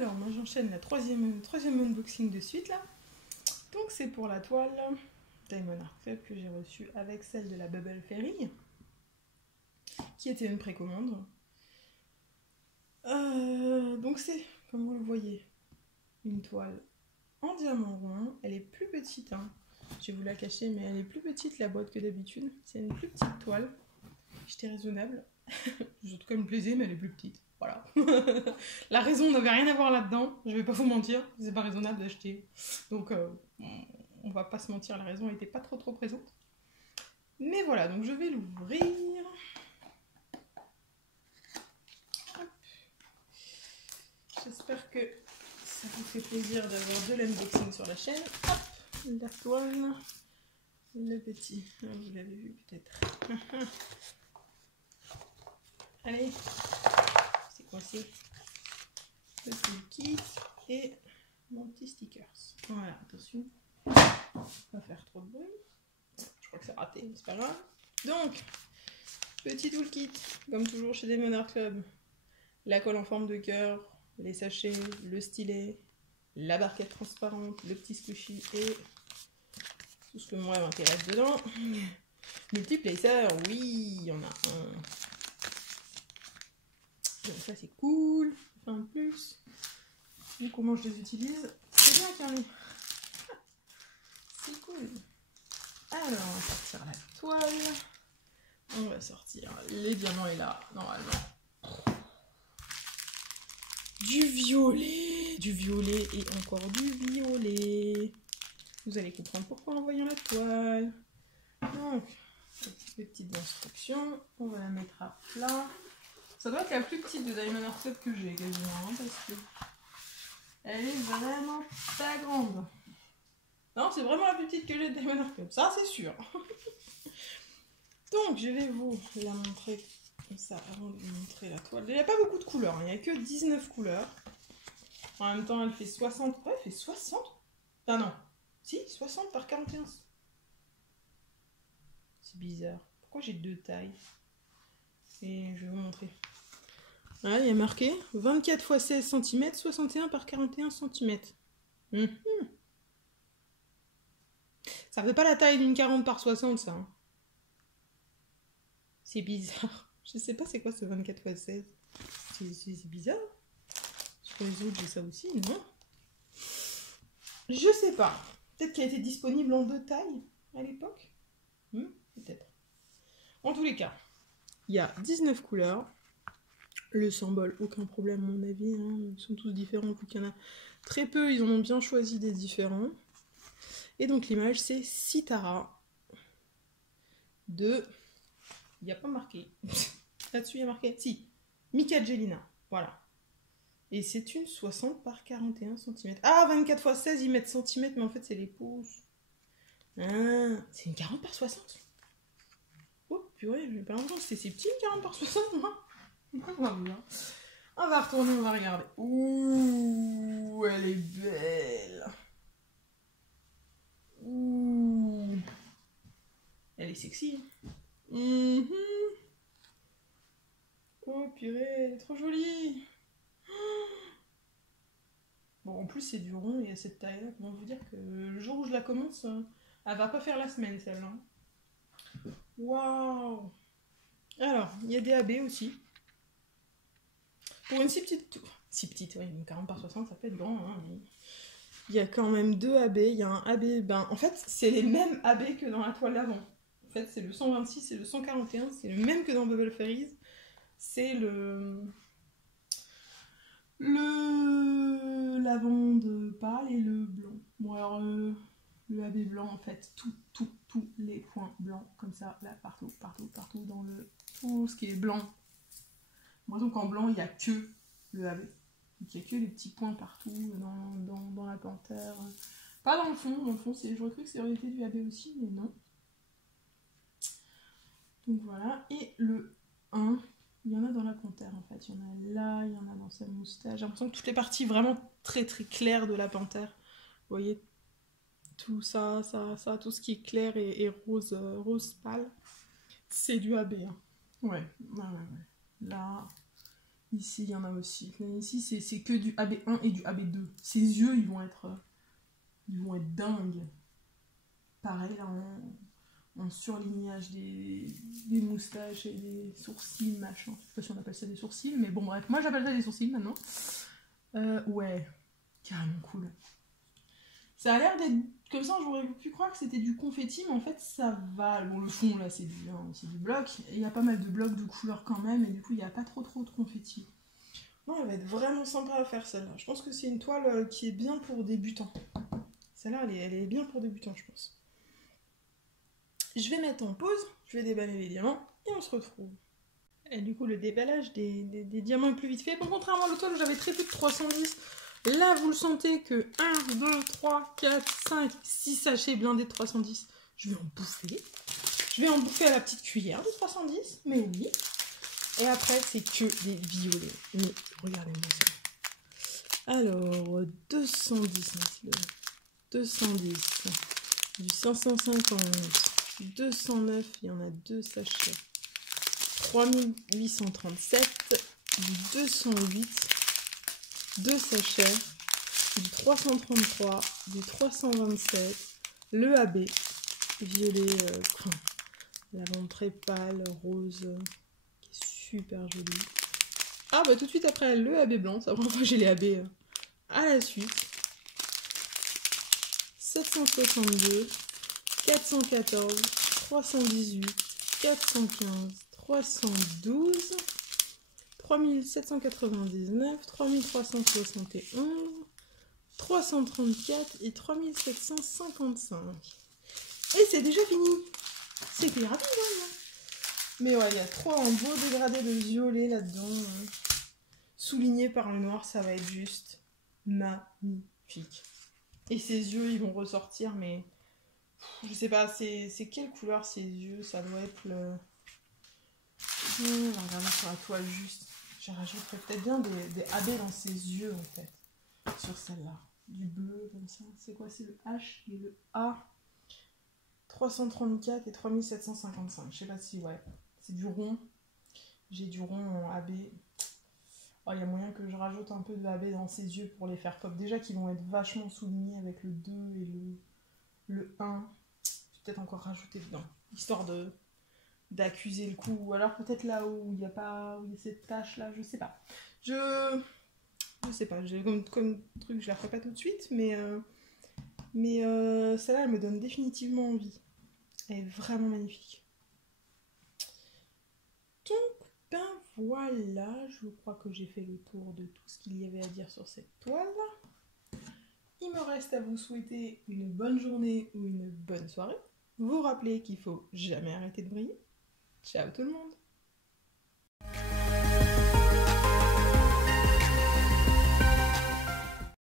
Alors, moi j'enchaîne la troisième unboxing de suite là. Donc c'est pour la toile Diamond Art Club que j'ai reçue avec celle de la Bubble Fairy, qui était une précommande. Donc c'est, comme vous le voyez, une toile en diamant rond. Elle est plus petite, hein. Je vais vous la cacher, mais elle est plus petite la boîte que d'habitude. C'est une plus petite toile. J'étais raisonnable. En tout cas, elle me plaisait, mais elle est plus petite. Voilà. La raison n'avait rien à voir là-dedans. Je vais pas vous mentir, c'est pas raisonnable d'acheter. Donc, on va pas se mentir, la raison n'était pas trop présente. Mais voilà, donc je vais l'ouvrir. J'espère que ça vous fait plaisir d'avoir de l'unboxing sur la chaîne. Hop, la toile, le petit. Vous l'avez vu peut-être. Allez, c'est coincé. Le petit kit et mon petit stickers. Voilà, attention, pas faire trop de bruit. Je crois que c'est raté, mais c'est pas grave. Donc, petit toolkit, comme toujours chez Diamond Art Club. La colle en forme de cœur, les sachets, le stylet, la barquette transparente, le petit squishy et tout ce que moi m'intéresse dedans. Multiplacer, oui, il y en a un. Donc ça c'est cool, un de plus. Et comment je les utilise, c'est bien carré. C'est cool. Alors on va sortir la toile. On va sortir les diamants et là, normalement. Du violet et encore du violet. Vous allez comprendre pourquoi en voyant la toile. Donc, les petites instructions. On va la mettre à plat. Ça doit être la plus petite de Diamond Art Club que j'ai quasiment, hein, parce que elle est vraiment pas grande. Non, c'est vraiment la plus petite que j'ai de Diamond Art Club, ça c'est sûr. Donc, je vais vous la montrer comme ça avant de vous montrer la toile. Il n'y a pas beaucoup de couleurs, hein. Il n'y a que 19 couleurs. En même temps, elle fait 60. Ouais, elle fait 60. Ah non. Si, 60 par 41. C'est bizarre. Pourquoi j'ai deux tailles? Et je vais vous montrer. Voilà, il y a marqué 24 x 16 cm, 61 par 41 cm. Ça fait pas la taille d'une 40 par 60, ça. Hein. C'est bizarre. Je sais pas c'est quoi ce 24 x 16. C'est bizarre. Sur les autres, j'ai ça aussi, non? Je sais pas. Peut-être qu'elle était disponible en deux tailles à l'époque. Peut-être. En tous les cas, il y a 19 couleurs. Le symbole, aucun problème à mon avis. Hein. Ils sont tous différents, vu qu'il y en a très peu. Ils en ont bien choisi des différents. Et donc l'image, c'est Sitara de... Il n'y a pas marqué. Là-dessus, il y a marqué... Si, Micagelina. Voilà. Et c'est une 60 par 41 cm. Ah, 24 x 16, ils mettent centimètres, mais en fait, c'est les pouces. Ah, c'est une 40 par 60. Oh, purée, j'ai pas l'impression que c'était si petit, une 40 par 60, moi. On va retourner, on va regarder. Ouh, elle est belle. Ouh. Elle est sexy. Oh, purée, elle est trop jolie. Bon, en plus, c'est du rond et à cette taille-là, comment vous dire que le jour où je la commence, elle va pas faire la semaine, celle-là. Waouh. Alors, il y a des AB aussi. Pour une si petite, oui, une 40 par 60, ça peut être grand, hein, mais... Il y a quand même deux AB. Il y a un AB, ben, en fait, c'est les mêmes AB que dans la toile d'avant. En fait, c'est le 126 et le 141, c'est le même que dans Bubble Fairies. C'est le lavande pâle et le blanc. Bon, alors, le AB blanc, en fait, tous les points blancs, comme ça, là, partout, dans tout ce qui est blanc. Moi, donc, en blanc, il n'y a que le AB. Donc, il n'y a que les petits points partout, dans la panthère. Pas dans le fond, j'aurais cru que c'est orienté du AB aussi, mais non. Donc, voilà. Et le 1, il y en a dans la panthère, en fait. Il y en a là, il y en a dans sa moustache. J'ai l'impression que toutes les parties vraiment très claires de la panthère. Vous voyez, tout ça, tout ce qui est clair et rose, pâle, c'est du AB. Hein. Ouais. Là, Ici, il y en a aussi. Ici, c'est que du AB1 et du AB2. Ses yeux, ils vont être dingues. Pareil, là, en surlignage des moustaches et des sourcils, machin. Je sais pas si on appelle ça des sourcils, mais bon, bref. Moi, j'appelle ça des sourcils, maintenant. Ouais, carrément cool. Ça a l'air d'être... Comme ça, j'aurais pu croire que c'était du confetti, mais en fait, ça va. Bon, le fond, là, c'est du bloc. Et il y a pas mal de blocs de couleurs quand même, et du coup, il n'y a pas trop de confetti. Non, elle va être vraiment sympa à faire, celle-là. Je pense que c'est une toile qui est bien pour débutants. Celle-là, elle est bien pour débutants, je pense. Je vais mettre en pause, je vais déballer les diamants, et on se retrouve. Et du coup, le déballage des diamants est plus vite fait. Bon, contrairement à l'autre toile où j'avais très peu de 310, là, vous le sentez que 1, 2, 3, 4, 5, 6 sachets blindés de 310, je vais en bouffer. Je vais en bouffer à la petite cuillère de 310, mais oui. Et après, c'est que des violets. Mais regardez-moi ça. Alors, 210, 210, du 550, 209, il y en a 2 sachets. 3837, du 208, 2 sachets, du 333, du 327, le AB, violet, lavande très pâle, rose, qui est super joli. Ah bah tout de suite après le AB blanc, c'est la première fois que j'ai les AB à la suite. 762, 414, 318, 415, 312, 3799, 3371, 334 et 3755. Et c'est déjà fini. C'était rapide, hein. Mais ouais, il y a trop un beau dégradé de violet là-dedans. Souligné par le noir, ça va être juste magnifique. Et ses yeux, ils vont ressortir, mais... Je sais pas, c'est quelle couleur ses yeux? Ça doit être le... On va regarder sur la toile juste. Je rajouterais peut-être bien des AB dans ses yeux, en fait. Sur celle-là. Du bleu, comme ça. C'est quoi? C'est le H et le A. 334 et 3755. Je sais pas si, ouais. C'est du rond. J'ai du rond en AB. Oh, il y a moyen que je rajoute un peu de AB dans ses yeux pour les faire pop. Déjà qu'ils vont être vachement soulignés avec le 2 et le 1. Je vais peut-être encore rajouter dedans. Histoire d'accuser le coup. Ou alors peut-être là où il y a cette tache là. Je sais pas. Je sais pas. J'ai comme truc, je la ferai pas tout de suite. Mais celle-là, elle me donne définitivement envie. Elle est vraiment magnifique. Donc, ben voilà, je crois que j'ai fait le tour de tout ce qu'il y avait à dire sur cette toile. Il me reste à vous souhaiter une bonne journée ou une bonne soirée. Vous rappelez qu'il faut jamais arrêter de briller. Ciao tout le monde!